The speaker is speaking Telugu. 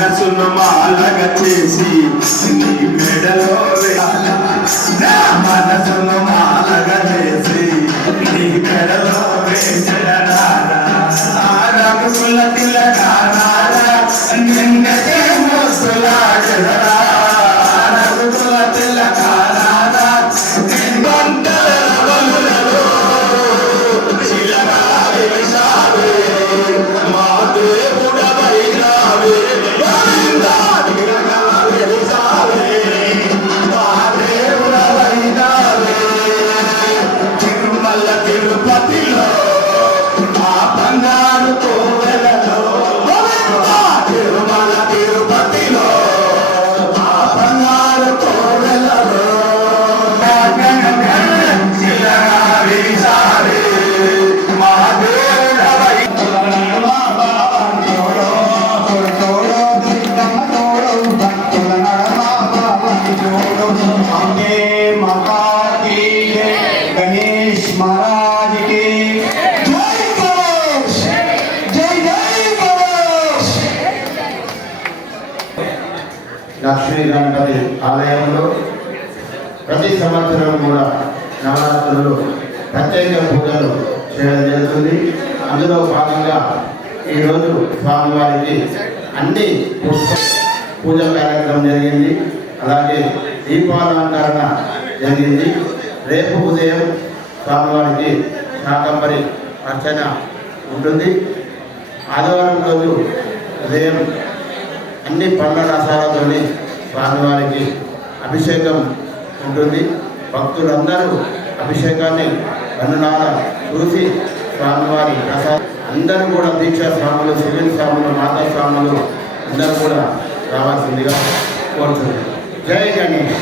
మనసును మాలగా చేసి నీ మెడలో వేయాలా? నా మనసును మాలగా చేసి నీ మెడలో వేసి లక్ష్మీ గణపతి ఆలయంలో ప్రతి సంవత్సరం కూడా నవరాత్రులు ప్రత్యేక పూజలు చేయడం జరుగుతుంది. అందులో భాగంగా ఈరోజు స్వామివారికి అన్ని పూజ కార్యక్రమం జరిగింది. అలాగే దీపాలంకరణ జరిగింది. రేపు ఉదయం స్వామివారికి శాకంబరి అర్చన ఉంటుంది. ఆదివారం రోజు ఉదయం అన్ని పండ్ల రసాలతోని స్వామివారికి అభిషేకం ఉంటుంది. భక్తులందరూ అభిషేకాన్ని కన్నునాల చూసి స్వామివారి ప్రసాద్ అందరూ కూడా దీక్షా స్వాములు సివిల్ స్వాములు మాతా స్వాములు అందరూ కూడా రావాల్సిందిగా కోరుతున్నాను. జై గణేష్!